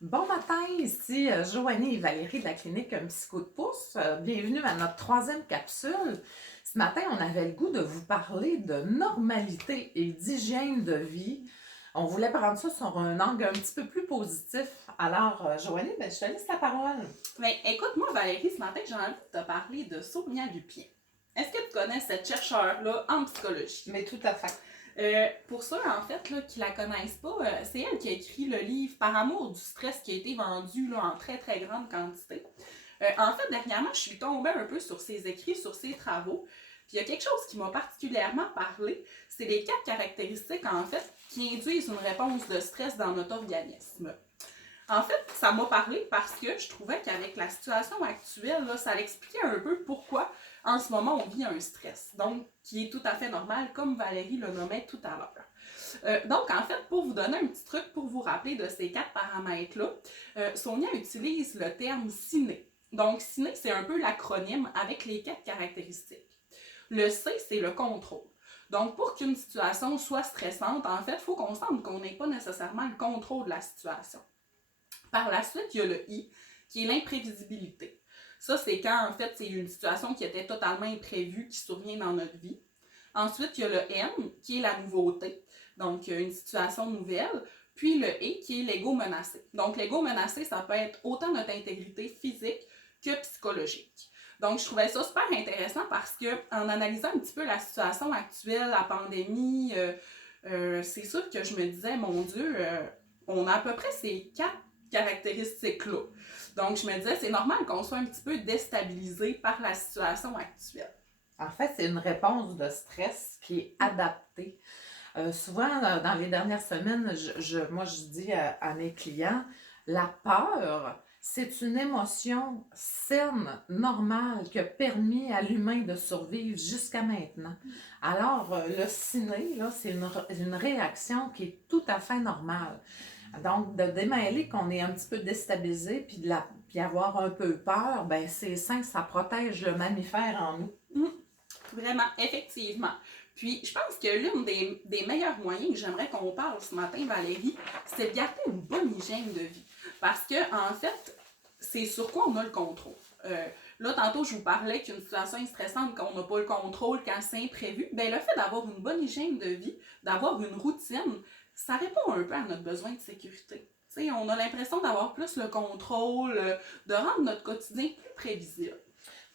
Bon matin, ici Joanie et Valérie de la clinique Un Psycho de pouce. Bienvenue à notre troisième capsule. Ce matin, on avait le goût de vous parler de normalité et d'hygiène de vie. On voulait prendre ça sur un angle un petit peu plus positif. Alors, Joanie, je te laisse la parole. Ben, écoute, moi, Valérie, ce matin, j'ai envie de te parler de Sonia Lupien. Est-ce que tu connais cette chercheure-là en psychologie? Mais tout à fait. Pour ceux, en fait, là, qui la connaissent pas, c'est elle qui a écrit le livre Par amour du stress qui a été vendu là, en très, très grande quantité. En fait, dernièrement, je suis tombée un peu sur ses écrits, sur ses travaux. Puis il y a quelque chose qui m'a particulièrement parlé, c'est les 4 caractéristiques, en fait, qui induisent une réponse de stress dans notre organisme. En fait, ça m'a parlé parce que je trouvais qu'avec la situation actuelle, là, ça l'expliquait un peu pourquoi en ce moment on vit un stress. Donc, qui est tout à fait normal, comme Valérie le nommait tout à l'heure. Donc, en fait, pour vous donner un petit truc pour vous rappeler de ces 4 paramètres-là, Sonia utilise le terme ciné. Donc, ciné, c'est un peu l'acronyme avec les 4 caractéristiques. Le C, c'est le contrôle. Donc, pour qu'une situation soit stressante, en fait, il faut qu'on sente qu'on n'ait pas nécessairement le contrôle de la situation. Par la suite, il y a le I, qui est l'imprévisibilité. Ça, c'est quand, en fait, c'est une situation qui était totalement imprévue, qui survient dans notre vie. Ensuite, il y a le M, qui est la nouveauté, donc une situation nouvelle. Puis le E, qui est l'ego menacé. Donc, l'ego menacé, ça peut être autant notre intégrité physique que psychologique. Donc, je trouvais ça super intéressant parce que, en analysant un petit peu la situation actuelle, la pandémie, c'est sûr que je me disais, mon Dieu, on a à peu près ces 4 caractéristiques-là. Donc, je me disais, c'est normal qu'on soit un petit peu déstabilisé par la situation actuelle. En fait, c'est une réponse de stress qui est adaptée. Souvent, dans les dernières semaines, moi, je dis à mes clients, la peur, c'est une émotion saine, normale, qui a permis à l'humain de survivre jusqu'à maintenant. Alors, le ciné, là, c'est une réaction qui est tout à fait normale. Donc, de démêler qu'on est un petit peu déstabilisé, puis avoir un peu peur, ben c'est sain, ça protège le mammifère en nous. Mmh, vraiment, effectivement. Puis, je pense que l'une des meilleurs moyens que j'aimerais qu'on parle ce matin, Valérie, c'est de garder une bonne hygiène de vie. Parce que, en fait, c'est sur quoi on a le contrôle. Là, tantôt, je vous parlais qu'une situation est stressante quand on n'a pas le contrôle, quand c'est imprévu. Bien, le fait d'avoir une bonne hygiène de vie, d'avoir une routine, ça répond un peu à notre besoin de sécurité. T'sais, on a l'impression d'avoir plus le contrôle, de rendre notre quotidien plus prévisible.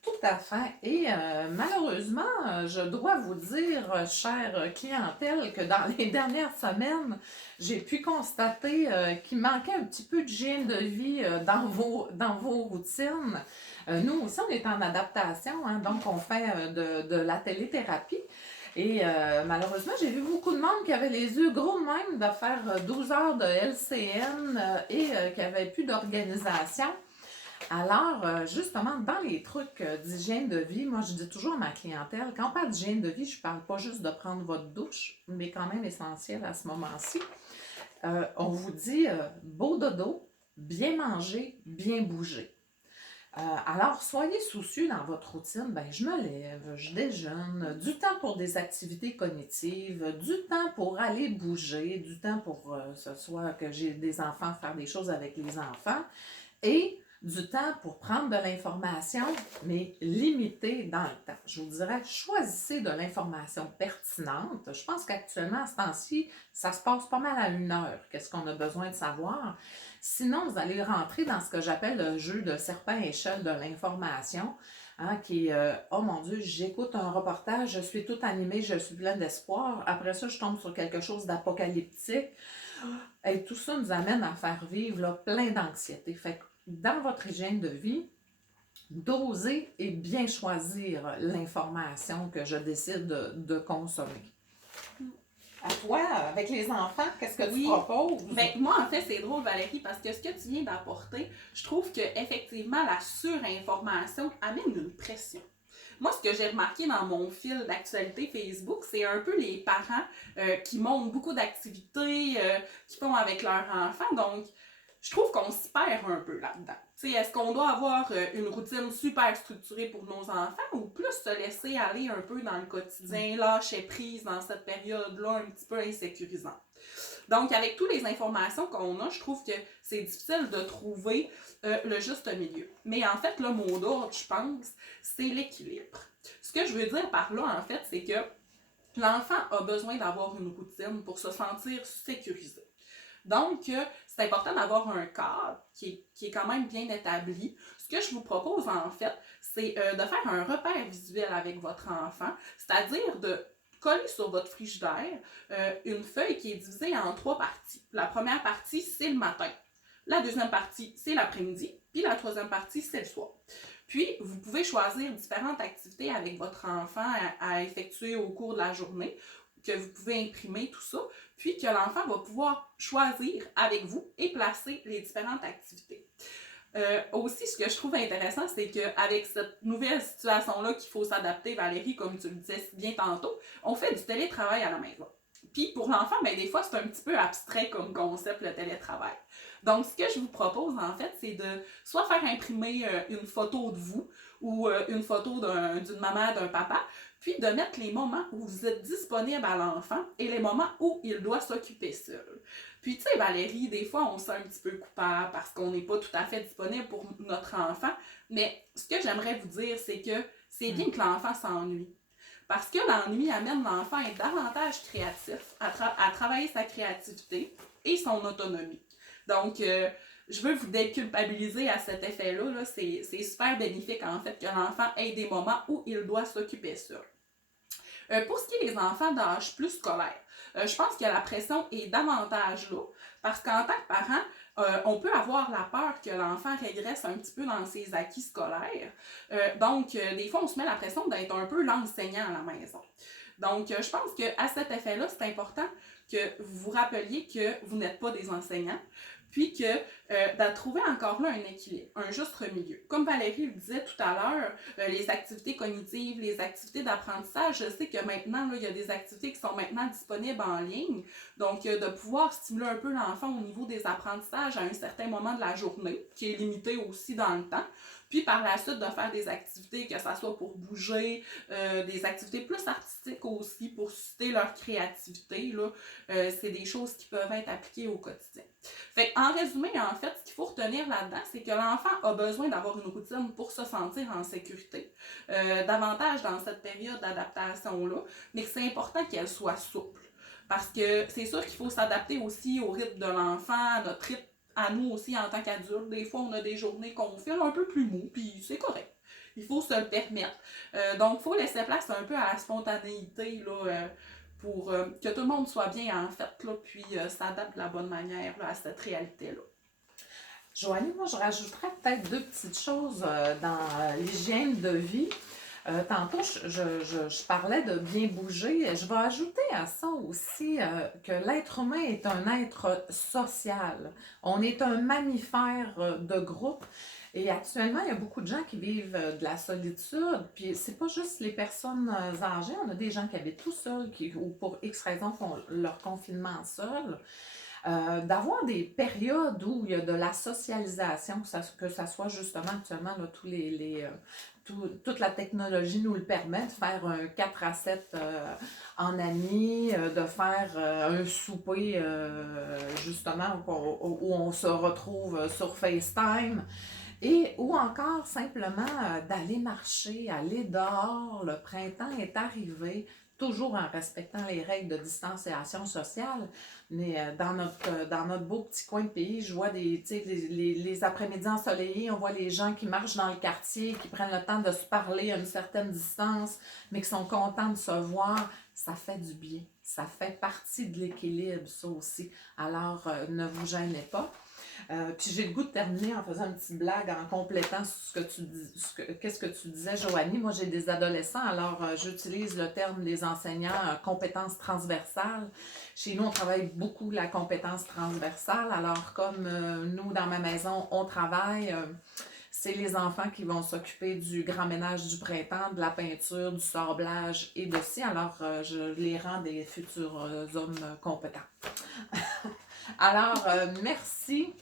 Tout à fait. Et malheureusement, je dois vous dire, chère clientèle, que dans les dernières semaines, j'ai pu constater qu'il manquait un petit peu d'hygiène de vie dans vos routines. Nous aussi, on est en adaptation, hein, donc on fait de la téléthérapie. Et malheureusement, j'ai vu beaucoup de monde qui avait les yeux gros de même de faire 12 heures de LCN et qui avait plus d'organisation. Alors, justement, dans les trucs d'hygiène de vie, moi, je dis toujours à ma clientèle, quand on parle d'hygiène de vie, je ne parle pas juste de prendre votre douche, mais quand même essentiel à ce moment-ci. On vous dit beau dodo, bien manger, bien bouger. Alors, soyez soucieux dans votre routine. Ben, je me lève, je déjeune, du temps pour des activités cognitives, du temps pour aller bouger, du temps pour ce soit que j'ai des enfants, faire des choses avec les enfants. Et du temps pour prendre de l'information, mais limité dans le temps. Je vous dirais, choisissez de l'information pertinente. Je pense qu'actuellement, à ce temps-ci, ça se passe pas mal à 1 heure. Qu'est-ce qu'on a besoin de savoir? Sinon, vous allez rentrer dans ce que j'appelle le jeu de serpent-échelle de l'information, hein, qui est oh mon Dieu, j'écoute un reportage, je suis tout animée, je suis pleine d'espoir. Après ça, je tombe sur quelque chose d'apocalyptique. Et tout ça nous amène à faire vivre là, plein d'anxiété. Fait que dans votre hygiène de vie, doser et bien choisir l'information que je décide de consommer. À toi, avec les enfants, qu'est-ce que tu Oui, proposes? ben, moi, en fait, c'est drôle, Valérie, parce que ce que tu viens d'apporter, je trouve que effectivement la surinformation amène une pression. Moi, ce que j'ai remarqué dans mon fil d'actualité Facebook, c'est un peu les parents qui montrent beaucoup d'activités qu'ils font avec leurs enfants. Donc, je trouve qu'on s'y perd un peu là-dedans. Tu sais, est-ce qu'on doit avoir une routine super structurée pour nos enfants ou plus se laisser aller un peu dans le quotidien, lâcher prise dans cette période-là un petit peu insécurisante? Donc, avec toutes les informations qu'on a, je trouve que c'est difficile de trouver le juste milieu. Mais en fait, le mot d'ordre, je pense, c'est l'équilibre. Ce que je veux dire par là, en fait, c'est que l'enfant a besoin d'avoir une routine pour se sentir sécurisé. Donc, c'est important d'avoir un cadre qui est quand même bien établi. Ce que je vous propose, en fait, c'est de faire un repère visuel avec votre enfant, c'est-à-dire de coller sur votre frigidaire une feuille qui est divisée en 3 parties. La première partie, c'est le matin. La deuxième partie, c'est l'après-midi. Puis la troisième partie, c'est le soir. Puis, vous pouvez choisir différentes activités avec votre enfant à effectuer au cours de la journée, que vous pouvez imprimer tout ça, puis que l'enfant va pouvoir choisir avec vous et placer les différentes activités. Aussi, ce que je trouve intéressant, c'est qu'avec cette nouvelle situation-là qu'il faut s'adapter, Valérie, comme tu le disais si bien tantôt, on fait du télétravail à la maison. Puis pour l'enfant, ben, des fois, c'est un petit peu abstrait comme concept, le télétravail. Donc, ce que je vous propose, en fait, c'est de soit faire imprimer une photo de vous ou une photo d'une maman, d'un papa, puis de mettre les moments où vous êtes disponible à l'enfant et les moments où il doit s'occuper seul. Puis, tu sais, Valérie, des fois, on se sent un petit peu coupable parce qu'on n'est pas tout à fait disponible pour notre enfant, mais ce que j'aimerais vous dire, c'est que c'est bien que l'enfant s'ennuie. Parce que l'ennui amène l'enfant à être davantage créatif, à travailler sa créativité et son autonomie. Donc, je veux vous déculpabiliser à cet effet-là. Là. C'est super bénéfique, en fait, que l'enfant ait des moments où il doit s'occuper seul. Pour ce qui est des enfants d'âge plus scolaire, je pense que la pression est davantage là, parce qu'en tant que parent, on peut avoir la peur que l'enfant régresse un petit peu dans ses acquis scolaires. Donc, des fois, on se met la pression d'être un peu l'enseignant à la maison. Donc, je pense qu'à cet effet-là, c'est important que vous vous rappeliez que vous n'êtes pas des enseignants, puis que de trouver encore là un équilibre, un juste milieu. Comme Valérie le disait tout à l'heure, les activités cognitives, les activités d'apprentissage, je sais que maintenant, là, il y a des activités qui sont maintenant disponibles en ligne, donc de pouvoir stimuler un peu l'enfant au niveau des apprentissages à un certain moment de la journée, qui est limité aussi dans le temps, puis par la suite de faire des activités, que ça soit pour bouger, des activités plus artistiques aussi, pour susciter leur créativité, là, c'est des choses qui peuvent être appliquées au quotidien. Fait en résumé, en fait, ce qu'il faut retenir là-dedans, c'est que l'enfant a besoin d'avoir une routine pour se sentir en sécurité, davantage dans cette période d'adaptation-là, mais que c'est important qu'elle soit souple. Parce que c'est sûr qu'il faut s'adapter aussi au rythme de l'enfant, à notre rythme, à nous aussi en tant qu'adultes. Des fois, on a des journées qu'on file un peu plus mou, puis c'est correct. Il faut se le permettre. Donc, il faut laisser place un peu à la spontanéité, là, pour que tout le monde soit bien, en fait, là, puis s'adapte de la bonne manière là, à cette réalité-là. Joanie, moi, je rajouterais peut-être 2 petites choses dans l'hygiène de vie. Tantôt, je parlais de bien bouger. Je vais ajouter à ça aussi que l'être humain est un être social. On est un mammifère de groupe. Et actuellement, il y a beaucoup de gens qui vivent de la solitude. Puis, c'est pas juste les personnes âgées. On a des gens qui habitent tout seuls ou pour X raisons font leur confinement seul. D'avoir des périodes où il y a de la socialisation, que ça soit justement actuellement là, toute la technologie nous le permet, de faire un 4 à 7 en amis, de faire un souper justement où on se retrouve sur FaceTime. Et ou encore simplement d'aller marcher, aller dehors, le printemps est arrivé, toujours en respectant les règles de distanciation sociale. Mais dans notre beau petit coin de pays, je vois les après-midi ensoleillés, on voit les gens qui marchent dans le quartier, qui prennent le temps de se parler à une certaine distance, mais qui sont contents de se voir. Ça fait du bien. Ça fait partie de l'équilibre, ça aussi. Alors, ne vous gênez pas. Puis j'ai le goût de terminer en faisant une petite blague, en complétant ce que tu dis, qu'est-ce que tu disais, Joanie. Moi, j'ai des adolescents, alors j'utilise le terme des enseignants compétences transversales. Chez nous, on travaille beaucoup la compétence transversale. Alors, comme nous, dans ma maison, on travaille, c'est les enfants qui vont s'occuper du grand ménage du printemps, de la peinture, du sablage et de ci. Alors, je les rends des futurs hommes compétents. Alors, merci.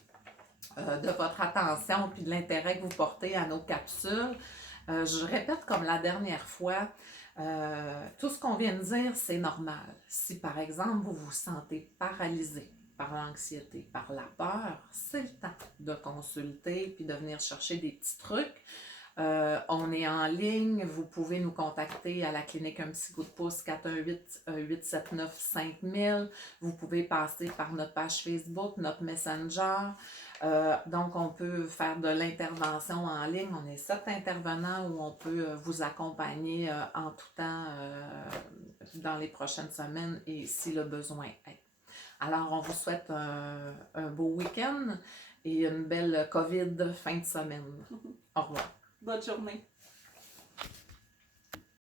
de votre attention puis de l'intérêt que vous portez à nos capsules. Je répète comme la dernière fois, tout ce qu'on vient de dire, c'est normal. Si par exemple vous vous sentez paralysé par l'anxiété, par la peur, c'est le temps de consulter puis de venir chercher des petits trucs. On est en ligne, vous pouvez nous contacter à la clinique Un petit coup de pouce 418-879-5000. Vous pouvez passer par notre page Facebook, notre Messenger. Donc, on peut faire de l'intervention en ligne. On est 7 intervenants où on peut vous accompagner en tout temps dans les prochaines semaines et si le besoin est. Alors, on vous souhaite un beau week-end et une belle COVID fin de semaine. Au revoir. Bonne journée.